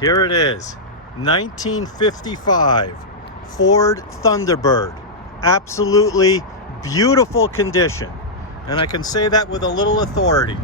Here it is, 1955 Ford Thunderbird. Absolutely beautiful condition. And I can say that with a little authority.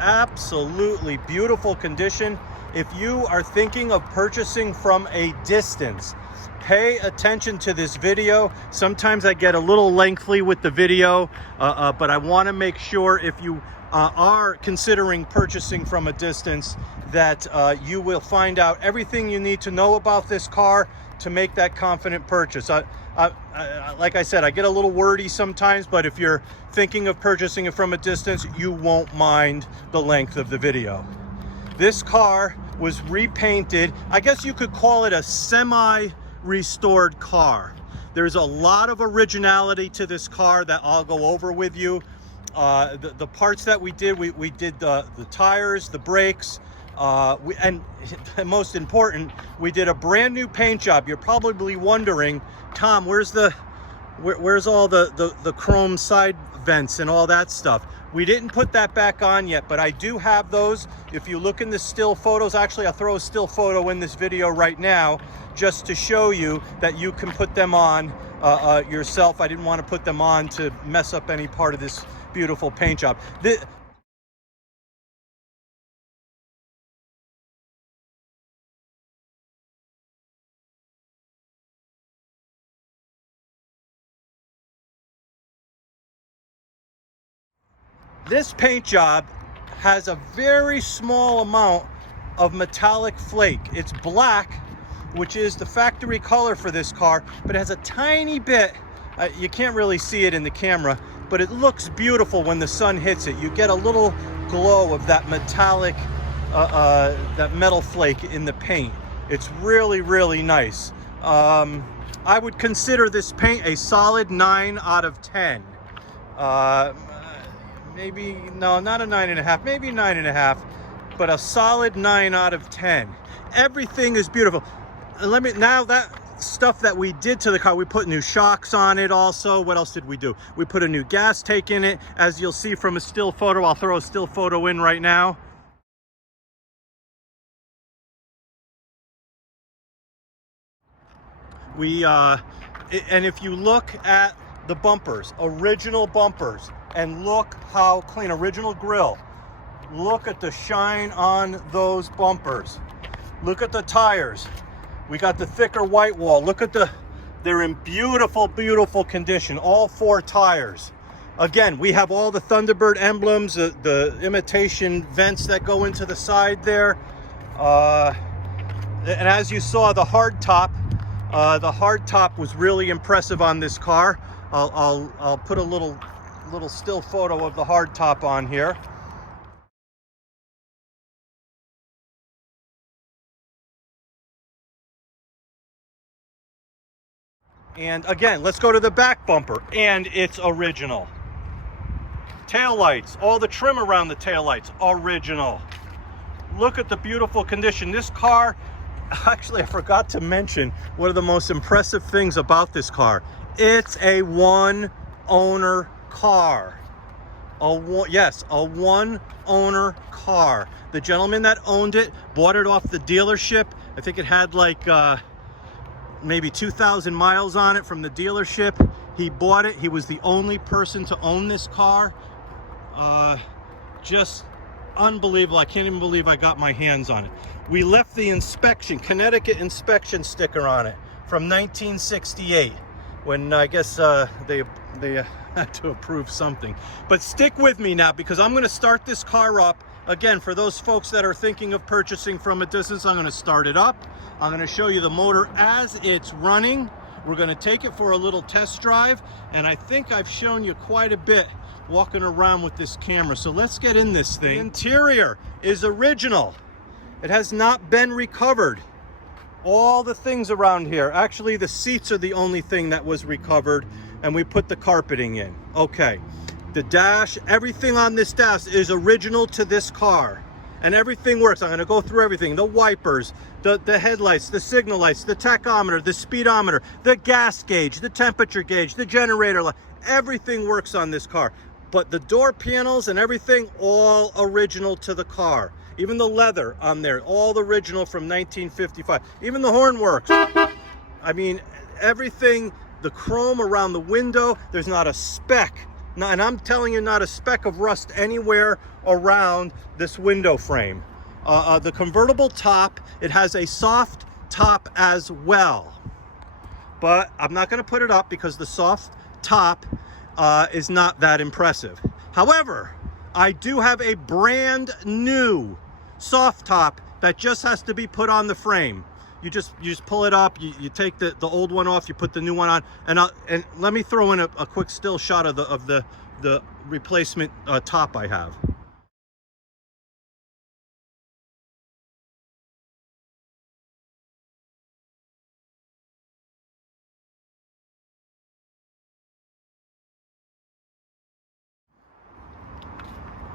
Absolutely beautiful condition. If you are thinking of purchasing from a distance, pay attention to this video. Sometimes I get a little lengthy with the video, but I want to make sure if you are considering purchasing from a distance that you will find out everything you need to know about this car to make that confident purchase. Like I said, I get a little wordy sometimes, but if you're thinking of purchasing it from a distance, you won't mind the length of the video. This car was repainted. I guess you could call it a semi-restored car. There's a lot of originality to this car that I'll go over with you. The parts that we did the tires, the brakes, and most important, we did a brand new paint job. You're probably wondering, Tom, where's all the chrome side vents and all that stuff? We didn't put that back on yet, but I do have those. If you look in the still photos, actually I'll throw a still photo in this video right now just to show you that you can put them on yourself. I didn't want to put them on to mess up any part of this beautiful paint job. This paint job has a very small amount of metallic flake. It's black, which is the factory color for this car, but it has a tiny bit, you can't really see it in the camera, but it looks beautiful when the sun hits it. You get a little glow of that metallic, that metal flake in the paint. It's really, really nice. I would consider this paint a solid 9 out of 10. Maybe, no, not a 9.5, maybe 9.5, but a solid 9 out of 10. Everything is beautiful. Now that stuff that we did to the car, we put new shocks on it also. What else did we do? We put a new gas tank in it. As you'll see from a still photo, I'll throw a still photo in right now. And if you look at the bumpers, original bumpers, and look how clean, original grille. Look at the shine on those bumpers. Look at the tires. We got the thicker white wall. Look at they're in beautiful, beautiful condition, all 4 tires. Again, we have all the Thunderbird emblems, the imitation vents that go into the side there. And as you saw, the hardtop was really impressive on this car. I'll put a little still photo of the hardtop on here. And again, let's go to the back bumper, and it's original. Tail lights, all the trim around the tail lights, original. Look at the beautiful condition. This car, actually I forgot to mention one of the most impressive things about this car. It's a one-owner car. Yes, a one-owner car. The gentleman that owned it bought it off the dealership. I think it had like maybe 2,000 miles on it from the dealership. He bought it. He was the only person to own this car. Just unbelievable. I can't even believe I got my hands on it. We left the inspection, Connecticut inspection sticker on it from 1968. When I guess they had to approve something. But stick with me now, because I'm going to start this car up. Again, for those folks that are thinking of purchasing from a distance, I'm going to start it up. I'm going to show you the motor as it's running. We're going to take it for a little test drive, and I think I've shown you quite a bit walking around with this camera. So let's get in this thing. The interior is original. It has not been recovered. All the things around here, actually the seats are the only thing that was recovered, and we put the carpeting in. Okay, the dash, everything on this dash is original to this car, and everything works. I'm going to go through everything: the wipers, the headlights, the signal lights, the tachometer, the speedometer, the gas gauge, the temperature gauge, the generator light. Everything works on this car, but the door panels and everything, all original to the car. Even the leather on there, all the original from 1955. Even the horn works. I mean, everything, the chrome around the window, there's not a speck. And I'm telling you, not a speck of rust anywhere around this window frame. The convertible top, it has a soft top as well. But I'm not going to put it up because the soft top is not that impressive. However, I do have a brand new soft top that just has to be put on the frame. You just pull it up, you take the old one off, you put the new one on, and let me throw in a quick still shot of the replacement top I have.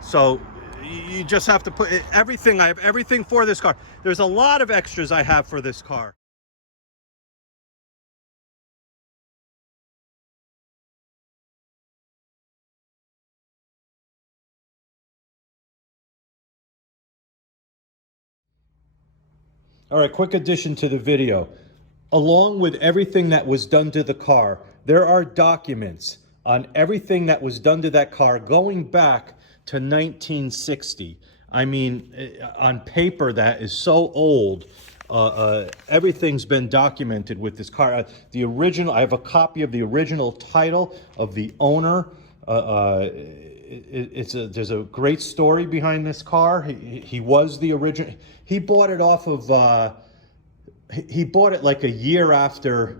So you just have to put everything. I have everything for this car. There's a lot of extras I have for this car. All right, quick addition to the video. Along with everything that was done to the car, there are documents on everything that was done to that car going back to 1960. I mean, on paper that is so old. Everything's been documented with this car. The original, I have a copy of the original title of the owner. There's a great story behind this car. He was the original. He bought it off of. He bought it like a year after.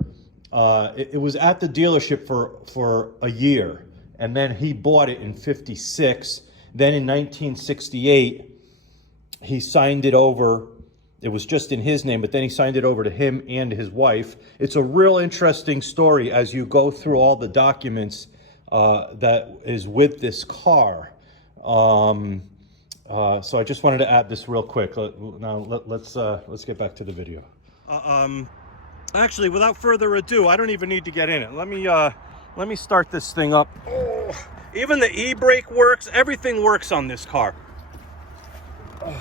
It was at the dealership for a year, and then he bought it in '56. Then in 1968, he signed it over. It was just in his name, but then he signed it over to him and his wife. It's a real interesting story as you go through all the documents that is with this car. So I just wanted to add this real quick. Now let's get back to the video. Actually, without further ado, I don't even need to get in it. Let me start this thing up. Oh, even the e-brake works. Everything works on this car. Oh.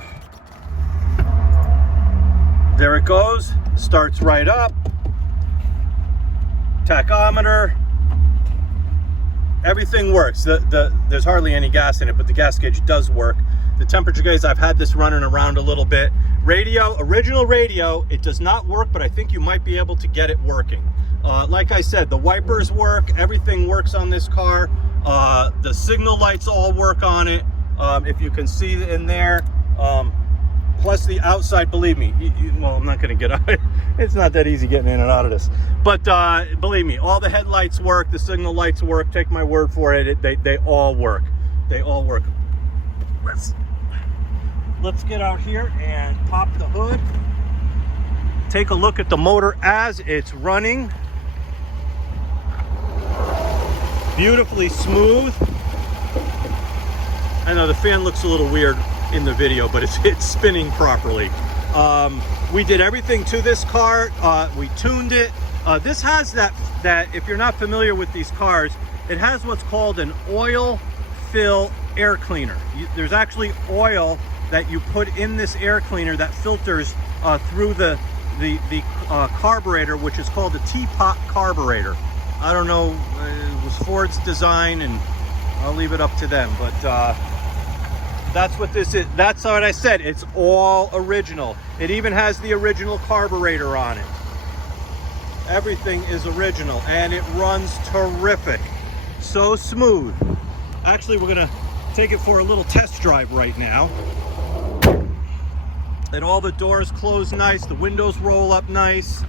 There it goes. Starts right up. Tachometer. Everything works. There's hardly any gas in it, but the gas gauge does work. The temperature gauge, I've had this running around a little bit. Radio, original radio, it does not work, but I think you might be able to get it working. Like I said, the wipers work, everything works on this car. The signal lights all work on it. If you can see in there. Plus the outside, believe me, well, I'm not gonna get out. It's not that easy getting in and out of this. But believe me, all the headlights work, the signal lights work, take my word for it, they all work. They all work. Let's get out here and pop the hood. Take a look at the motor as it's running. Beautifully smooth. I know the fan looks a little weird in the video, but it's spinning properly. We did everything to this car. We tuned it. This has that if you're not familiar with these cars, it has what's called an oil fill air cleaner. There's actually oil that you put in this air cleaner that filters through the carburetor, which is called a teapot carburetor. I don't know, it was Ford's design, and I'll leave it up to them, but that's what this is. That's what I said. It's all original. It even has the original carburetor on it. Everything is original, and it runs terrific. So smooth. Actually, we're gonna take it for a little test drive right now. And all the doors close nice. The windows roll up nice.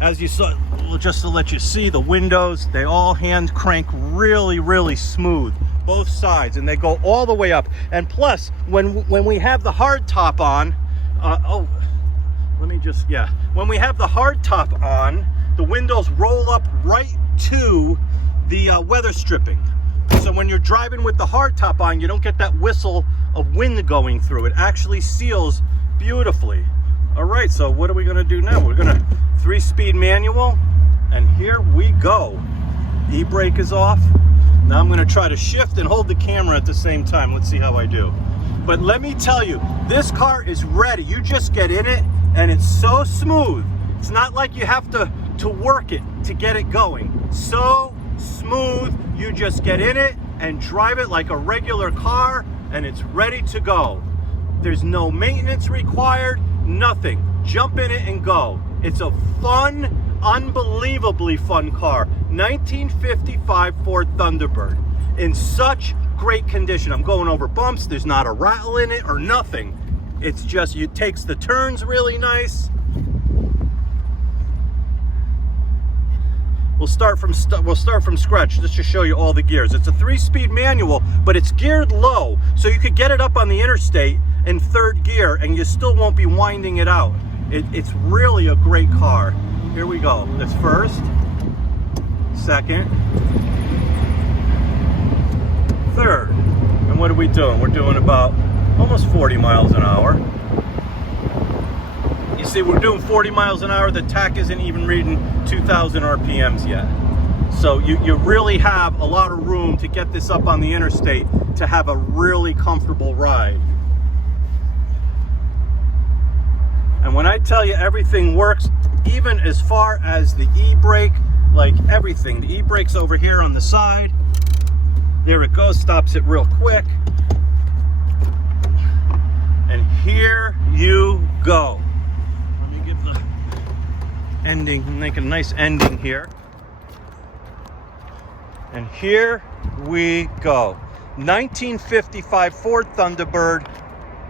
As you saw, just to let you see, the windows, they all hand crank really, really smooth. Both sides, and they go all the way up. And plus, when we have the hardtop on, when we have the hardtop on, the windows roll up right to the weather stripping. So when you're driving with the hardtop on, you don't get that whistle of wind going through. It actually seals beautifully. All right, so what are we gonna do now? We're gonna 3-speed manual, and here we go. E-brake is off. Now I'm gonna try to shift and hold the camera at the same time. Let's see how I do. But let me tell you, this car is ready. You just get in it and it's so smooth. It's not like you have to work it to get it going. So smooth, you just get in it and drive it like a regular car and it's ready to go. There's no maintenance required, nothing. Jump in it and go. It's a fun, unbelievably fun car. 1955 Ford Thunderbird in such great condition. I'm going over bumps. There's not a rattle in it or nothing. It's just, it takes the turns really nice. We'll start from scratch just to show you all the gears. It's a 3-speed manual, but it's geared low, so you could get it up on the interstate in 3rd gear and you still won't be winding it out. It's really a great car. Here we go. That's 1st, 2nd, 3rd. And what are we doing? We're doing about almost 40 miles an hour. You see, we're doing 40 miles an hour. The tach isn't even reading 2,000 RPMs yet. So you really have a lot of room to get this up on the interstate to have a really comfortable ride. And when I tell you everything works, even as far as the e-brake, like everything. The e-brake's over here on the side. There it goes, stops it real quick. And here you go. The ending, make a nice ending here. And here we go. 1955 Ford Thunderbird.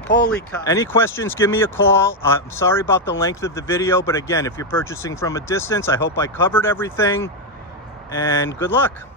Holy cow. Any questions, give me a call. I'm sorry about the length of the video, but again, if you're purchasing from a distance, I hope I covered everything. And good luck.